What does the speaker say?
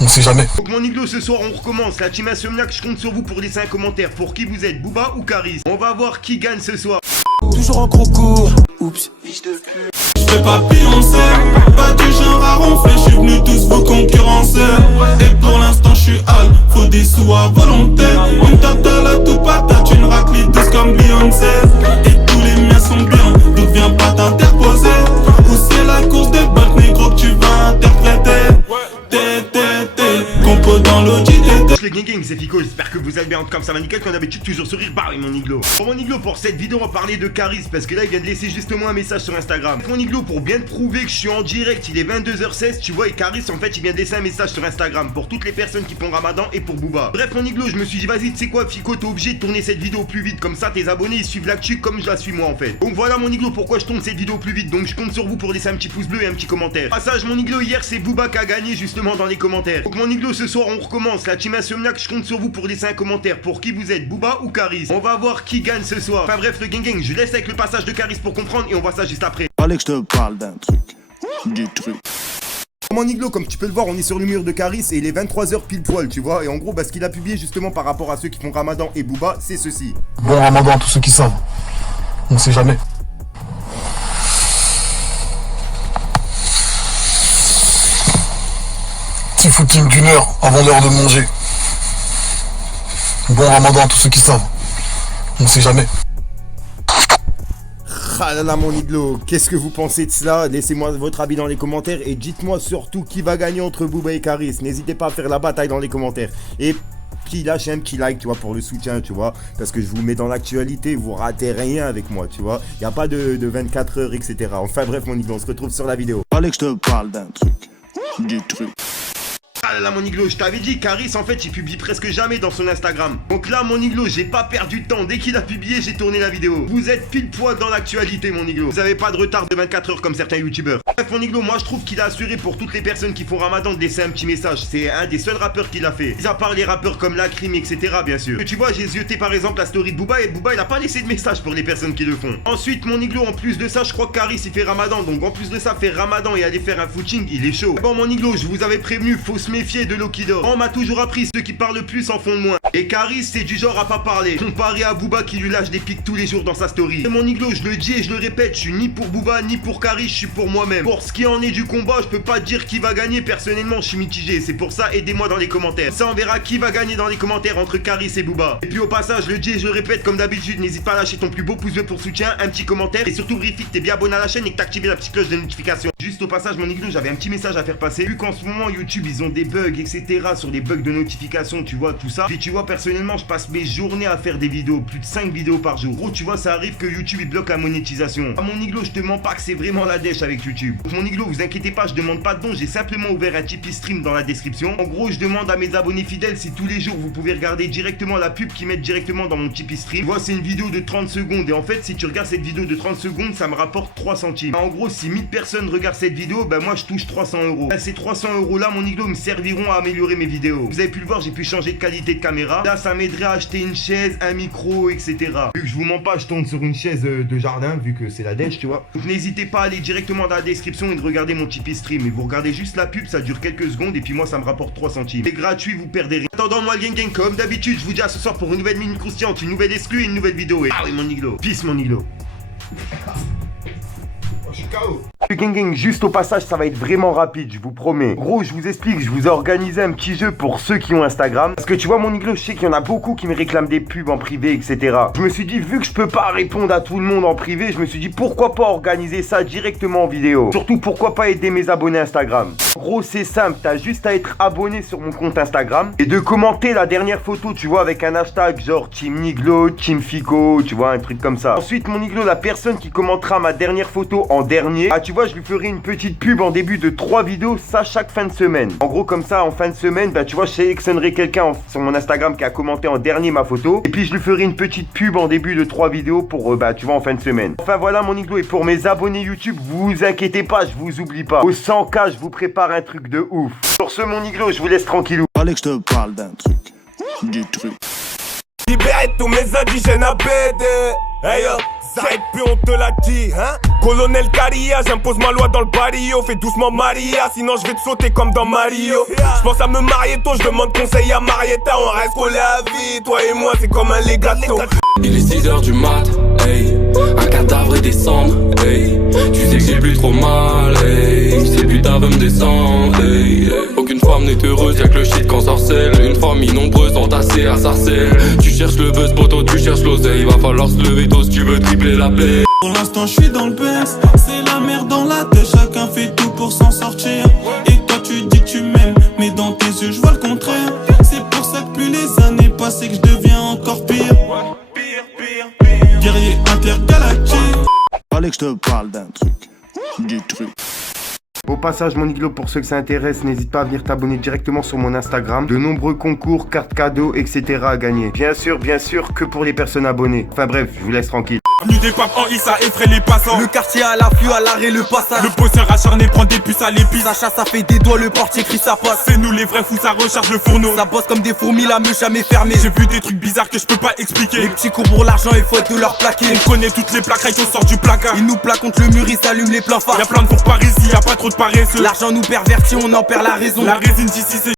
On sait jamais. Donc mon iglo, ce soir on recommence. La team Insomniac, je compte sur vous pour laisser un commentaire. Pour qui vous êtes, Booba ou Caris? On va voir qui gagne ce soir. Toujours en concours. Oups. J'fais pas Beyoncé, pas du genre à ronfler, j'suis venu tous vous concurrencer. Et pour l'instant j'suis hal, faut des sous à volonté. Une totale à tout patate, une raclée douce comme Beyoncé. Et tous les miens sont bien, donc viens pas t'interposer. Ou c'est la course des banques négro que tu vas interpréter. Compo dans l'audit. Le gang, c'est Fico, j'espère que vous allez bien. Comme ça m'a nickel, comme d'habitude, toujours sourire. Bah oui, mon iglo. Pour mon iglo, pour cette vidéo, on va parler de Caris. Parce que là, il vient de laisser justement un message sur Instagram. Mon iglo, pour bien te prouver que je suis en direct, il est 22h16. Tu vois, et Caris, en fait, il vient de laisser un message sur Instagram. Pour toutes les personnes qui font Ramadan et pour Booba. Bref, mon iglo, je me suis dit, vas-y, tu sais quoi, Fico, t'es obligé de tourner cette vidéo plus vite. Comme ça, tes abonnés, ils suivent l'actu comme je la suis moi, en fait. Donc voilà, mon iglo, pourquoi je tourne cette vidéo plus vite. Donc je compte sur vous pour laisser un petit pouce bleu et un petit commentaire. Passage, mon iglo, hier, c'est Booba qui a gagné justement dans les commentaires. Donc mon iglo, ce soir, on recommence. La team Insomniac, je compte sur vous pour laisser un commentaire. Pour qui vous êtes, Booba ou Caris? On va voir qui gagne ce soir. Enfin bref, le gang, je laisse avec le passage de Caris pour comprendre et on voit ça juste après. Fallait que je te parle d'un truc. Du truc. Mon iglo, comme tu peux le voir, on est sur le mur de Caris et il est 23h pile poil, tu vois. Et en gros, ce qu'il a publié justement par rapport à ceux qui font Ramadan et Booba, c'est ceci. Bon Ramadan à tous ceux qui savent. On sait jamais. Petit footing d'une heure avant l'heure de manger. Bon Ramadan à tous ceux qui savent. On sait jamais. Ah là là, mon iglo, qu'est-ce que vous pensez de cela? Laissez-moi votre avis dans les commentaires et dites-moi surtout qui va gagner entre Booba et Caris. N'hésitez pas à faire la bataille dans les commentaires. Et qui lâche un petit like, tu vois, pour le soutien, tu vois, parce que je vous mets dans l'actualité, vous ratez rien avec moi, tu vois. Il n'y a pas de 24 heures, etc. Enfin bref, mon iglo, on se retrouve sur la vidéo. Fallait que je te parle d'un truc. Du truc. Ah là là, mon iglo, je t'avais dit, Caris en fait il publie presque jamais dans son Instagram. Donc là, mon iglo, j'ai pas perdu de temps. Dès qu'il a publié, j'ai tourné la vidéo. Vous êtes pile poil dans l'actualité, mon iglo. Vous avez pas de retard de 24 heures comme certains youtubeurs. Bref, mon iglo, moi je trouve qu'il a assuré pour toutes les personnes qui font Ramadan de laisser un petit message. C'est un des seuls rappeurs qui l'a fait. Mis à part les rappeurs comme Lacrim, etc. bien sûr. Tu vois, j'ai zioté par exemple la story de Booba et Booba il a pas laissé de message pour les personnes qui le font. Ensuite, mon iglo, en plus de ça, je crois que Caris il fait Ramadan. Donc en plus de ça, faire Ramadan et aller faire un footing, il est chaud. Bon, mon iglo, je vous avais prévenu, faut se méfier de Lokidor. On m'a toujours appris, ceux qui parlent plus en font moins. Et Caris, c'est du genre à pas parler. Comparé à Booba qui lui lâche des pics tous les jours dans sa story. Et mon iglo, je le dis et je le répète, je suis ni pour Booba ni pour Caris, je suis pour moi-même. Pour ce qui en est du combat, je peux pas dire qui va gagner. Personnellement, je suis mitigé. C'est pour ça, aidez-moi dans les commentaires. Ça, on verra qui va gagner dans les commentaires entre Caris et Booba. Et puis au passage, je le dis et je le répète comme d'habitude, n'hésite pas à lâcher ton plus beau pouce bleu pour soutien, un petit commentaire et surtout vérifie que t'es bien abonné à la chaîne et que t'as activé la petite cloche de notification. Juste au passage, mon iglo, j'avais un petit message à faire passer. Vu qu'en ce moment, YouTube, ils ont des bugs, etc. sur les bugs de notification, tu vois, tout ça. Puis tu vois, personnellement, je passe mes journées à faire des vidéos, plus de 5 vidéos par jour. Gros, tu vois, ça arrive que YouTube, il bloque la monétisation. À mon iglo, je te mens pas que c'est vraiment la dèche avec YouTube. Donc mon iglo, vous inquiétez pas, je demande pas de dons, j'ai simplement ouvert un Tipeee Stream dans la description. En gros, je demande à mes abonnés fidèles si tous les jours, vous pouvez regarder directement la pub qu'ils mettent directement dans mon Tipeee Stream. Tu vois, c'est une vidéo de 30 secondes. Et en fait, si tu regardes cette vidéo de 30 secondes, ça me rapporte 3 centimes. En gros, si 1000 personnes regardent cette vidéo, ben moi, je touche 300 euros. Ces 300 euros là, mon iglo, me serviront à améliorer mes vidéos. Vous avez pu le voir, j'ai pu changer de qualité de caméra. Là, ça m'aiderait à acheter une chaise, un micro, etc. Vu que je vous mens pas, je tourne sur une chaise de jardin, vu que c'est la dèche, tu vois. Donc n'hésitez pas à aller directement dans la description et de regarder mon Tipeee Stream. Et vous regardez juste la pub, ça dure quelques secondes et puis moi, ça me rapporte 3 centimes. C'est gratuit, vous perdez rien. Attendant, moi, le gang, comme d'habitude, je vous dis à ce soir pour une nouvelle minute croustillante, une nouvelle exclue et une nouvelle vidéo. Et ah oui, mon iglo. Peace, mon iglo. Je suis KO. Gang, juste au passage, ça va être vraiment rapide, je vous promets. Gros, je vous explique, je vous ai organisé un petit jeu pour ceux qui ont Instagram. Parce que tu vois, mon iglo, je sais qu'il y en a beaucoup qui me réclament des pubs en privé, etc. Je me suis dit, vu que je peux pas répondre à tout le monde en privé, je me suis dit, pourquoi pas organiser ça directement en vidéo. Surtout, pourquoi pas aider mes abonnés Instagram. Gros, c'est simple, t'as juste à être abonné sur mon compte Instagram et de commenter la dernière photo, tu vois, avec un hashtag genre Team Niglo, Team Fico, tu vois, un truc comme ça. Ensuite, mon iglo, la personne qui commentera ma dernière photo en dernier, ah, tu vois, je lui ferai une petite pub en début de 3 vidéos, ça chaque fin de semaine. En gros, comme ça, en fin de semaine, bah tu vois, je sélectionnerai quelqu'un sur mon Instagram qui a commenté en dernier ma photo. Et puis je lui ferai une petite pub en début de 3 vidéos pour, bah tu vois, en fin de semaine. Enfin voilà, mon iglo. Et pour mes abonnés YouTube, vous inquiétez pas, je vous oublie pas. Au 100K, je vous prépare un truc de ouf. Sur ce, mon iglo, je vous laisse tranquillou. Fallait que je te parle d'un truc. Du truc. Libérez tous mes indigènes à BD. Hey yo, ça et puis on te l'a dit, hein. Colonel Caria, j'impose ma loi dans le barrio. Fais doucement Maria, sinon je vais te sauter comme dans Mario. J'pense à me marier tôt, je demande conseil à Marietta. On reste collés à vie, toi et moi c'est comme un legato. Il est 6h du mat, hey. Un cadavre et des cendres, hey. Tu sais que j'ai plus trop mal, hey. Ces putains veulent me descendre, hey. Aucune femme n'est heureuse, y'a que le shit qu'on sorcelle. Une famille nombreuse entassée à Sarcelles. Tu cherches le buzz, poto, tu cherches l'oseille. Va falloir se lever tôt si tu veux tripler la paix. Pour l'instant je suis dans le Benz, c'est la merde dans la tête, chacun fait tout pour s'en sortir. Et toi tu dis que tu m'aimes, mais dans tes yeux je vois le contraire. C'est pour ça que plus les années passent et que je deviens encore pire. Guerrier intergalactique. Fallait que je te parle d'un truc, du truc. Au passage, mon iglo, pour ceux que ça intéresse, n'hésite pas à venir t'abonner directement sur mon Instagram. De nombreux concours, cartes cadeaux, etc. à gagner. Bien sûr, que pour les personnes abonnées. Enfin bref, je vous laisse tranquille. Avenue des papes en I, ça effraie les passants. Le quartier à l'affût, à l'arrêt, le passage. Le bosseur acharné prend des puces à l'épice. Ça chasse, ça fait des doigts, le portier crie ça passe. C'est nous les vrais fous, ça recharge le fourneau. Ça bosse comme des fourmis, la meule jamais fermée. J'ai vu des trucs bizarres que je peux pas expliquer. Les petits cours pour l'argent, il faut être de leur plaquer. On connaît toutes les plaques, on sort du placard. Ils nous plaquent contre le mur, ils s'allument les plans phares. Y'a plein de fours par ici, y'a pas trop de paresseux. L'argent nous pervertit, on en perd la raison. La résine d'ici c'est